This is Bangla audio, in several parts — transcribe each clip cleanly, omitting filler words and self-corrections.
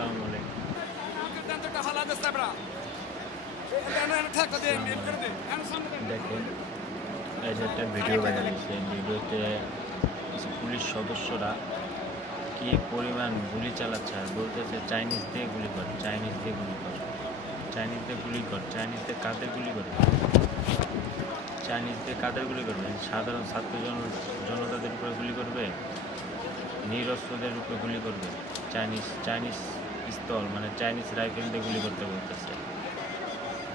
আসসালামু আলাইকুম। দেখেন, এই যে একটা ভিডিও ভাইরাল হয়েছে। ভিডিওতে কিছু পুলিশ সদস্যরা কি পরিমাণ গুলি চালাচ্ছে আর বলতেছে চাইনিজ দিয়ে গুলি কর, চাইনিজ দিয়ে গুলি কর, চাইনিজ দিয়ে গুলি কর। চাইনিজ দিয়ে কাদের গুলি করবে? চাইনিজ দিয়ে কাদের গুলি করবে? সাধারণ ছাত্র জনতাদের উপরে গুলি করবে? নিরস্ত্রদের উপরে গুলি করবে? চাইনিজ পিস্তল মানে চাইনিজ রাইফেল দিয়ে গুলি করতে বলতেছে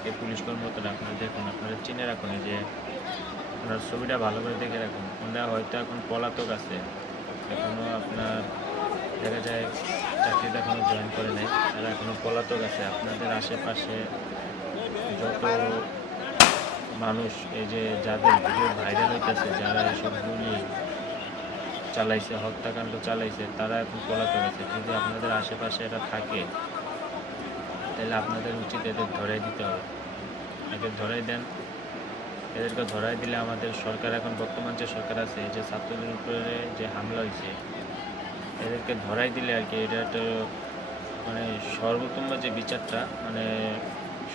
এই পুলিশ কর্মকর্তারা। আপনারা দেখুন, আপনারা চিনে রাখুন, এই যে আপনার ছবিটা ভালো করে দেখে রাখুন। ওনারা হয়তো এখন পলাতক আছে, এখনও আপনার দেখা যায় চাকরিতে এখনও জয়েন করে নাই, তারা এখনও পলাতক আছে। আপনাদের আশেপাশে যত মানুষ এই যে যাদের ভিডিও ভাইরাল হইতেছে, যারা এসব গুলি চালাইছে, হত্যাকাণ্ড চালাইছে, তারা এখন পলাতক আছে। যদি আপনাদের আশেপাশে এরা থাকে তাহলে আপনাদের উচিত এদের ধরাই দিতে হবে। এদের ধরাই দেন। এদেরকে ধরাই দিলে আমাদের সরকার, এখন বর্তমান যে সরকার আছে, এই যে ছাত্রদের উপরে যে হামলা হয়েছে, এদেরকে ধরাই দিলে আর কি এটা একটা মানে সর্বোত্তম যে বিচারটা, মানে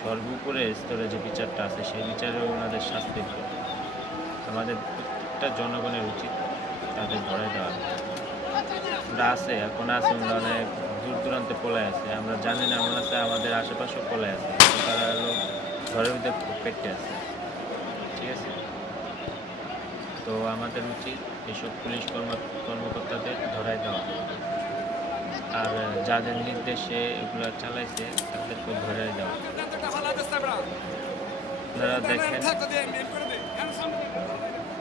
সর্বোপরে স্তরে যে বিচারটা আছে, সেই বিচারে ওনাদের শাস্তি দিবে। আমাদের প্রত্যেকটা জনগণের উচিত তাদের ধরাই দেওয়া। ওরা আছে, এখন আছে, ওরা অনেক দূর দূরান্তে পলায় আছে, আমরা জানি না, এমন আছে আমাদের আশেপাশেও পলায় আছে, তারা হলো ঘরের মধ্যে পেটে আছে। ঠিক আছে, তো আমাদের উচিত এসব পুলিশ কর্মকর্তাদের ধরাই দেওয়া, আর যাদের নির্দেশে এগুলো চালাইছে তাদেরকে ধরাই দেওয়া। আপনারা দেখেন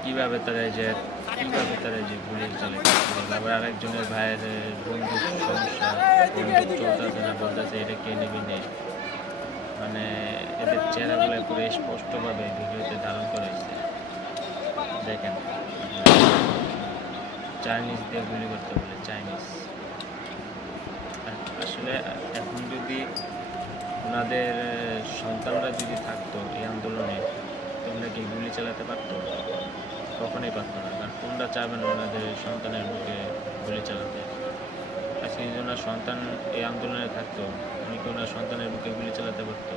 কীভাবে তারা এই যে গুলি চালাইছে। আবার আরেকজনের ভাইয়ের বন্দুক সমস্যা, বন্দুক চলতেছে না, বলতেছে এটা কে নেবে নেই। মানে এদের চেহারাগুলো পুরো স্পষ্টভাবে ভিডিওতে ধারণ করা হয়েছে। দেখেন, চাইনিজ দিয়ে গুলি করতে বলে, চাইনিজ। আসলে এখন যদি ওনাদের সন্তানরা যদি থাকতো এই আন্দোলনে, তোমরা কি গুলি চালাতে পারতো? কখনোই পারতো না, কারণ তোমরা চাইবেন ওনাদের সন্তানের মুখে গুলি চালাতে। আজকে যদি ওনার সন্তান এই আন্দোলনে থাকতো, উনি কি ওনার সন্তানের বুকে গুলি চালাতে পারতো?